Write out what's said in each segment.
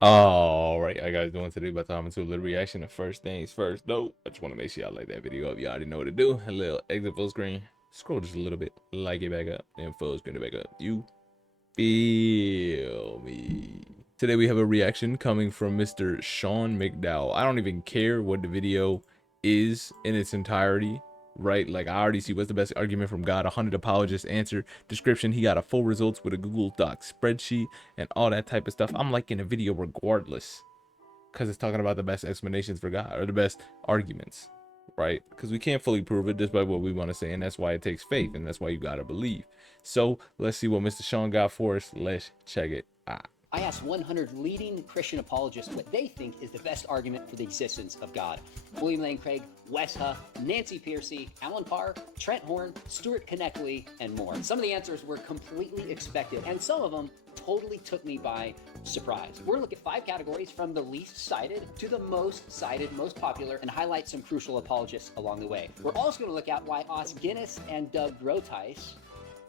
All right, how you guys doing today? About to hop into a little reaction. The first things first, though, I just want to make sure y'all like that video up. You already know what to do. A little exit full screen. Scroll just a little bit. Like it back up. Then full screen it back up. You feel me? Today we have a reaction coming from Mr. Sean McDowell. I don't even care what the video is in its entirety, right? Like, I already see what's the best argument from God. 100 apologists answer. Description, he got a full results with a Google Doc spreadsheet and all that type of stuff. I'm liking a video regardless because it's talking about the best explanations for God or the best arguments, right? Because we can't fully prove it just by what we want to say, and that's why it takes faith, and that's why you gotta believe. So let's see what Mr. Sean got for us. Let's check it out. I asked 100 leading Christian apologists what they think is the best argument for the existence of God. William Lane Craig, Wes Huff, Nancy Pearcey, Alan Parr, Trent Horn, Stuart Connectley, and more. Some of the answers were completely expected, and some of them totally took me by surprise. We're going to look at 5 categories from the least cited to the most cited, most popular, and highlight some crucial apologists along the way. We're also going to look at why Os Guinness and Doug Groothuis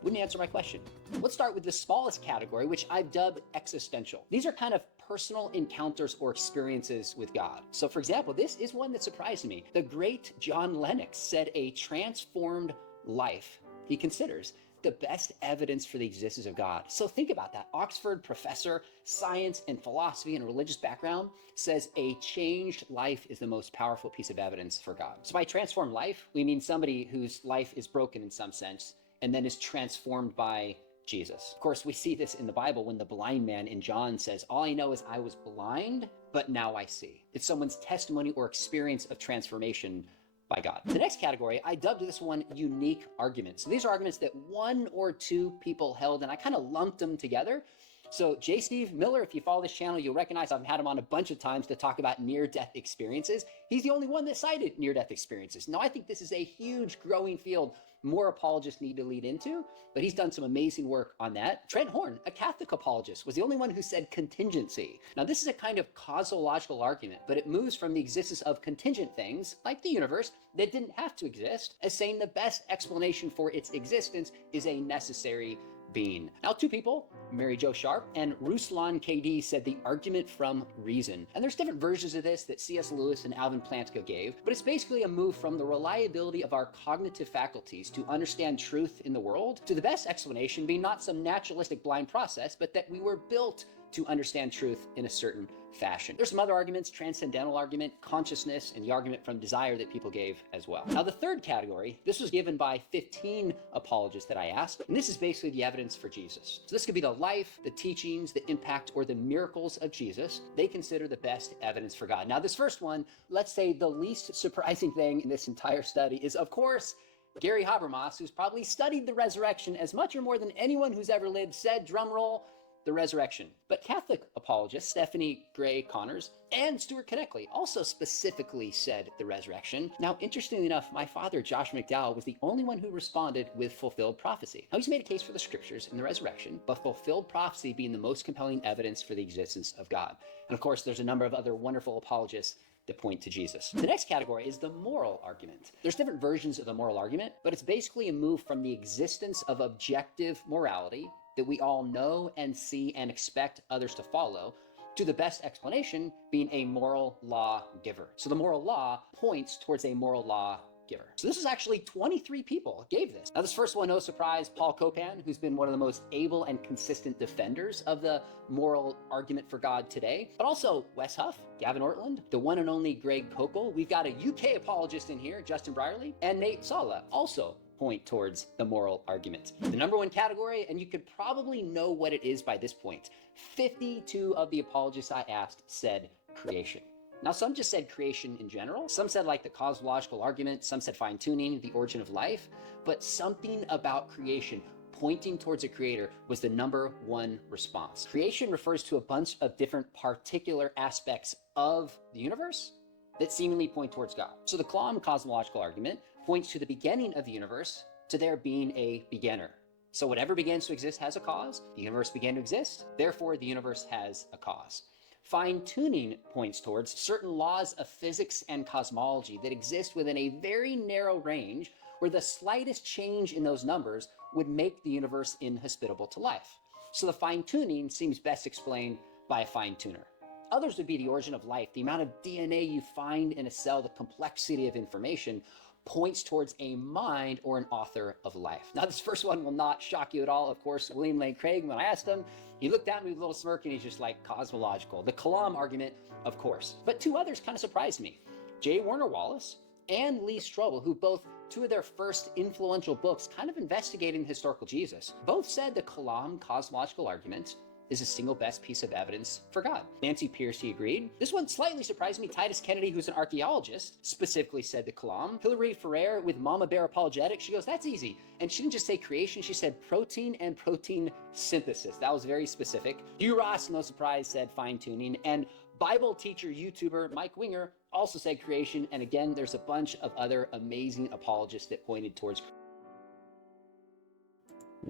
wouldn't answer my question. Let's start with the smallest category, which I've dubbed existential. These are kind of personal encounters or experiences with God. So for example, this is one that surprised me. The great John Lennox said a transformed life he considers the best evidence for the existence of God. So think about that. Oxford professor, science and philosophy and religious background, says a changed life is the most powerful piece of evidence for God. So by transformed life, we mean somebody whose life is broken in some sense and then is transformed by Jesus. Of course, we see this in the Bible when the blind man in John says, all I know is I was blind, but now I see. It's someone's testimony or experience of transformation by God. The next category, I dubbed this one unique arguments. So these are arguments that 1 or 2 people held, and I kind of lumped them together. So J. Steve Miller, if you follow this channel, you'll recognize I've had him on a bunch of times to talk about near-death experiences. He's the only one that cited near-death experiences. Now, I think this is a huge growing field more apologists need to lead into, but he's done some amazing work on that. Trent Horn, a Catholic apologist, was the only one who said contingency. Now, this is a kind of causological argument, but it moves from the existence of contingent things, like the universe, that didn't have to exist, as saying the best explanation for its existence is a necessary being. Now, 2 people, Mary Jo Sharp and Ruslan KD, said the argument from reason. And there's different versions of this that C.S. Lewis and Alvin Plantinga gave, but it's basically a move from the reliability of our cognitive faculties to understand truth in the world to the best explanation being not some naturalistic blind process, but that we were built to understand truth in a certain fashion. There's some other arguments, transcendental argument, consciousness, and the argument from desire that people gave as well. Now, the third category, this was given by 15 apologists that I asked, and this is basically the evidence for Jesus. So this could be the life, the teachings, the impact, or the miracles of Jesus. They consider the best evidence for God. Now, this first one, let's say the least surprising thing in this entire study is, of course, Gary Habermas, who's probably studied the resurrection as much or more than anyone who's ever lived, said, drumroll, the resurrection. But Catholic apologists Stephanie Gray Connors and Stuart Connectley also specifically said the resurrection. Now, interestingly enough, my father, Josh McDowell, was the only one who responded with fulfilled prophecy. Now, he's made a case for the scriptures and the resurrection, but fulfilled prophecy being the most compelling evidence for the existence of God. And of course, there's a number of other wonderful apologists that point to Jesus. The next category is the moral argument. There's different versions of the moral argument, but it's basically a move from the existence of objective morality that we all know and see and expect others to follow, to the best explanation being a moral law giver. So the moral law points towards a moral law giver. So this is actually 23 people gave this. Now this first one, no surprise, Paul Copan, who's been one of the most able and consistent defenders of the moral argument for God today, but also Wes Huff, Gavin Ortland, the one and only Greg Koukl. We've got a UK apologist in here, Justin Brierley, and Nate Sala, also point towards the moral argument. The number 1 category, and you could probably know what it is by this point, 52 of the apologists I asked said creation. Now, some just said creation in general. Some said like the cosmological argument. Some said fine-tuning, the origin of life. But something about creation pointing towards a creator was the number 1 response. Creation refers to a bunch of different particular aspects of the universe that seemingly point towards God. So the Kalam cosmological argument points to the beginning of the universe, to there being a beginner. So whatever begins to exist has a cause. The universe began to exist. Therefore, the universe has a cause. Fine-tuning points towards certain laws of physics and cosmology that exist within a very narrow range where the slightest change in those numbers would make the universe inhospitable to life. So the fine-tuning seems best explained by a fine-tuner. Others would be the origin of life. The amount of DNA you find in a cell, the complexity of information, points towards a mind or an author of life. Now, this first one will not shock you at all. Of course, William Lane Craig, when I asked him, he looked at me with a little smirk and he's just like, cosmological. The Kalam argument, of course. But two others kind of surprised me. J. Warner Wallace and Lee Strobel, who both, two of their first influential books kind of investigating historical Jesus, both said the Kalam cosmological argument is the single best piece of evidence for God. Nancy Pearcey agreed. This one slightly surprised me. Titus Kennedy, who's an archaeologist, specifically said the Kalam. Hilary Ferrer with Mama Bear Apologetics, she goes, that's easy. And she didn't just say creation, she said protein and protein synthesis. That was very specific. Hugh Ross, no surprise, said fine tuning. And Bible teacher, YouTuber Mike Winger also said creation. And again, there's a bunch of other amazing apologists that pointed towards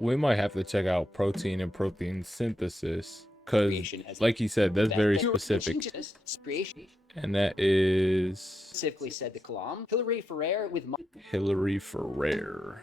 We might have to check out protein and protein synthesis, because creation as like he said, that's very Hugh Ross, specific. creation. And that is Specifically said the Kalam. Hilary Ferrer with Hilary Ferrer.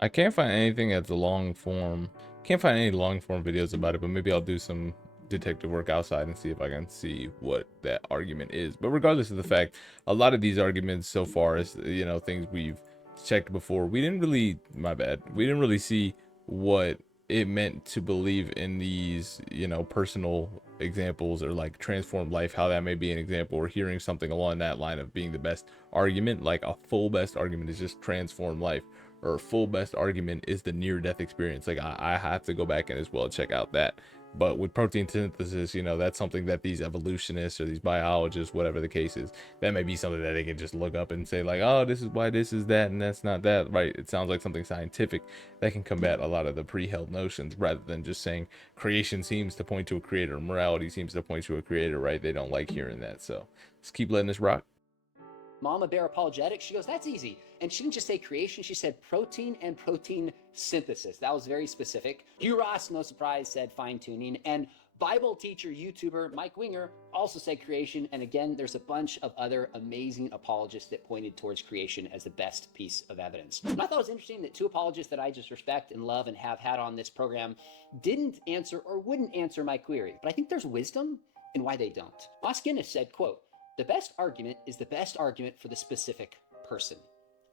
I can't find anything that's long form. Can't find any long form videos about it, but maybe I'll do some detective work outside and see if I can see what that argument is. But regardless of the fact, a lot of these arguments so far is, you know, things we've checked before. We didn't really see what it meant to believe in these, you know, personal examples or like transformed life, how that may be an example, or hearing something along that line of being the best argument. Like a full best argument is just transformed life, or a full best argument is the near-death experience. Like I have to go back and as well check out that. But with protein synthesis, you know, that's something that these evolutionists or these biologists, whatever the case is, that may be something that they can just look up and say like, oh, this is why this is that and that's not that, right? It sounds like something scientific that can combat a lot of the pre-held notions, rather than just saying creation seems to point to a creator, morality seems to point to a creator, right? They don't like hearing that. So let's keep letting this rock. Mama Bear Apologetics, she goes, that's easy. And she didn't just say creation, she said protein and protein synthesis. That was very specific. Hugh Ross, no surprise, said fine tuning. And Bible teacher, YouTuber Mike Winger also said creation. And again, there's a bunch of other amazing apologists that pointed towards creation as the best piece of evidence. And I thought it was interesting that two apologists that I just respect and love and have had on this program didn't answer or wouldn't answer my query. But I think there's wisdom in why they don't. Os Guinness said, quote, the best argument is the best argument for the specific person.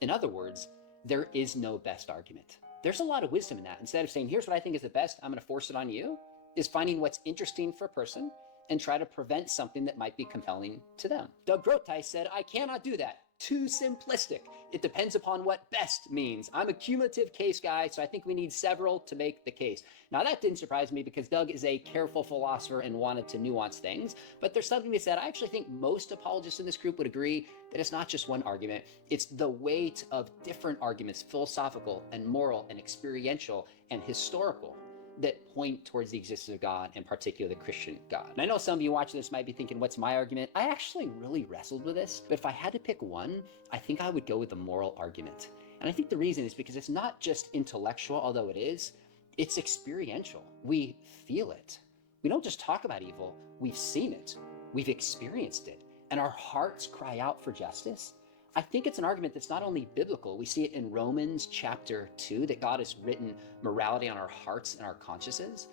In other words, there is no best argument. There's a lot of wisdom in that. Instead of saying, here's what I think is the best, I'm going to force it on you, is finding what's interesting for a person and try to prevent something that might be compelling to them. Doug Groteis said, I cannot do that. Too simplistic. It depends upon what best means. I'm a cumulative case guy, so I think we need several to make the case. Now, that didn't surprise me because Doug is a careful philosopher and wanted to nuance things. But there's something to be said. I actually think most apologists in this group would agree that it's not just one argument. It's the weight of different arguments, philosophical and moral and experiential and historical, that point towards the existence of God, and particularly the Christian God. And I know some of you watching this might be thinking, what's my argument? I actually really wrestled with this, but if I had to pick one, I think I would go with the moral argument. And I think the reason is because it's not just intellectual, although it is, it's experiential. We feel it. We don't just talk about evil, we've seen it, we've experienced it, and our hearts cry out for justice. I think it's an argument that's not only biblical. We see it in Romans chapter 2, that God has written morality on our hearts and our consciences,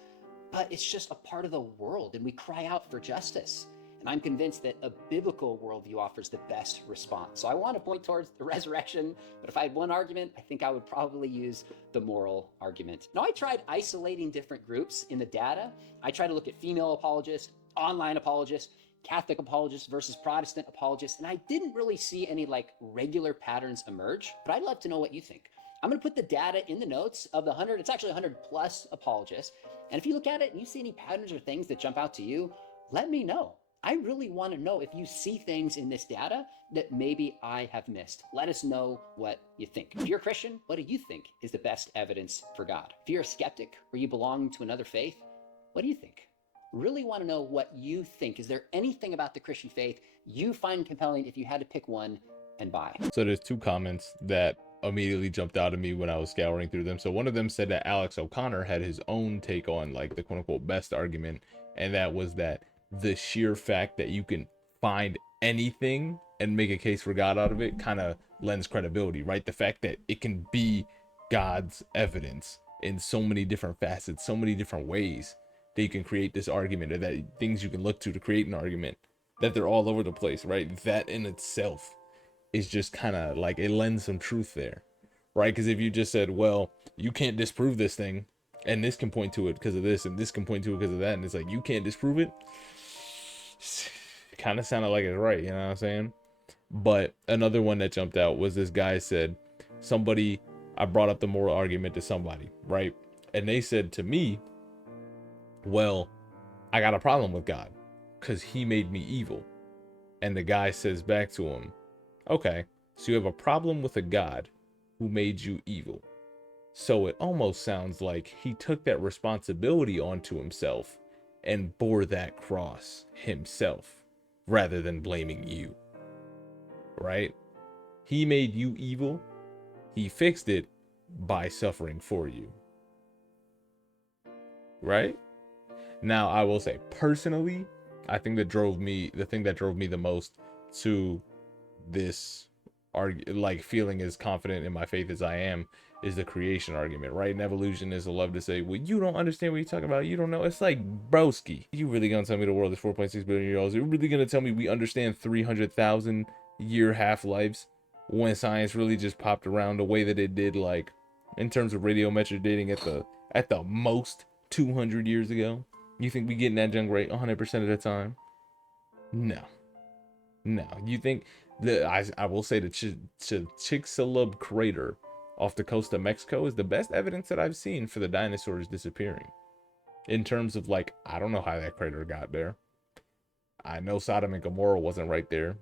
but it's just a part of the world, and we cry out for justice. And I'm convinced that a biblical worldview offers the best response. So I want to point towards the resurrection, but if I had one argument, I think I would probably use the moral argument. Now, I tried isolating different groups in the data. I tried to look at female apologists, online apologists, Catholic apologists versus Protestant apologists, and I didn't really see any like regular patterns emerge, but I'd love to know what you think. I'm going to put the data in the notes of the 100, it's actually 100 plus apologists, and if you look at it and you see any patterns or things that jump out to you, let me know. I really want to know if you see things in this data that maybe I have missed. Let us know what you think. If you're a Christian, what do you think is the best evidence for God? If you're a skeptic or you belong to another faith, what do you think? Really want to know what you think. Is there anything about the Christian faith you find compelling if you had to pick one and buy? So there's two comments that immediately jumped out at me when I was scouring through them. So one of them said that Alex O'Connor had his own take on like the quote unquote best argument, and that was that the sheer fact that you can find anything and make a case for God out of it kind of lends credibility, right? The fact that it can be God's evidence in so many different facets, so many different ways, that you can create this argument, or that things you can look to create an argument, that they're all over the place, right? That in itself is just kind of like, it lends some truth there, right? Because if you just said, well, you can't disprove this thing, and this can point to it because of this, and this can point to it because of that, and it's like, you can't disprove it, kind of sounded like it's right, you know what I'm saying? But another one that jumped out was this guy said, I brought up the moral argument to somebody, right? And they said to me, well, I got a problem with God because he made me evil. And the guy says back to him, okay, so you have a problem with a God who made you evil. So it almost sounds like he took that responsibility onto himself and bore that cross himself rather than blaming you, right? He made you evil. He fixed it by suffering for you, right? Now, I will say personally, I think the thing that drove me the most to this feeling as confident in my faith as I am is the creation argument, right? And evolutionists will love to say, well, you don't understand what you're talking about. You don't know. It's like, broski, you really gonna tell me the world is 4.6 billion years old? You're really gonna tell me we understand 300,000 year half-lives when science really just popped around the way that it did, like in terms of radiometric dating at the most 200 years ago? You think we getting that junk right 100% of the time? No. You think I will say the Chicxulub crater off the coast of Mexico is the best evidence that I've seen for the dinosaurs disappearing. In terms of, like, I don't know how that crater got there. I know Sodom and Gomorrah wasn't right there.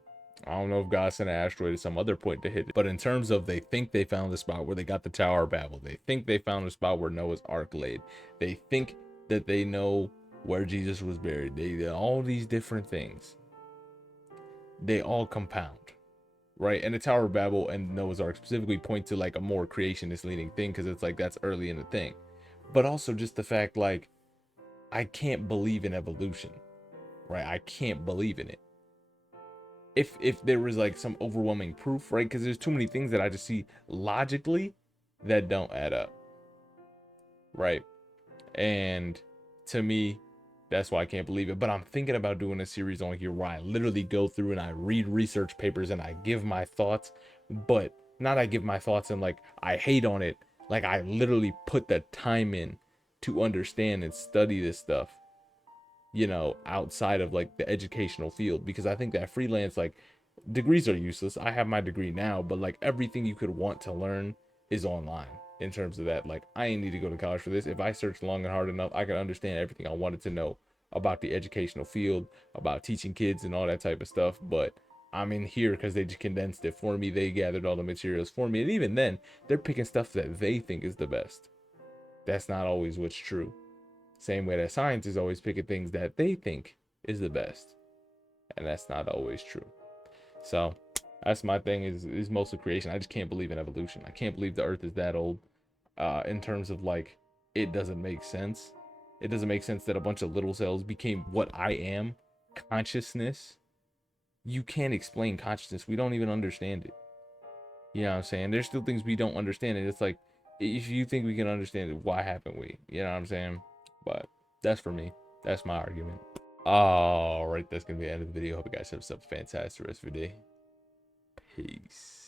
I don't know if God sent an asteroid at some other point to hit it. But in terms of, they think they found the spot where they got the Tower of Babel. They think they found the spot where Noah's Ark laid. They think that they know where Jesus was buried. They all these different things. They all compound, right? And the Tower of Babel and Noah's Ark specifically point to like a more creationist leaning thing, because it's like that's early in the thing. But also just the fact, like, I can't believe in evolution, right? I can't believe in it. If there was like some overwhelming proof, right? Because there's too many things that I just see logically that don't add up, right? And to me, that's why I can't believe it. But I'm thinking about doing a series on here where I literally go through and I read research papers and I give my thoughts, but not I give my thoughts and like I hate on it. Like I literally put the time in to understand and study this stuff, you know, outside of like the educational field, because I think that freelance, like, degrees are useless. I have my degree now, but like everything you could want to learn is online. In terms of that, like, I ain't need to go to college for this. If I searched long and hard enough, I could understand everything I wanted to know about the educational field, about teaching kids and all that type of stuff. But I'm in here because they just condensed it for me. They gathered all the materials for me. And even then, they're picking stuff that they think is the best. That's not always what's true. Same way that science is always picking things that they think is the best. And that's not always true. So that's my thing, is mostly creation. I just can't believe in evolution. I can't believe the earth is that old. In terms of like, it doesn't make sense. It doesn't make sense that a bunch of little cells became what I am, consciousness. You can't explain consciousness. We don't even understand it. You know what I'm saying? There's still things we don't understand. And it's like, if you think we can understand it, why haven't we? You know what I'm saying? But that's for me. That's my argument. All right, that's gonna be the end of the video. Hope you guys have yourself a fantastic rest of your day. Peace.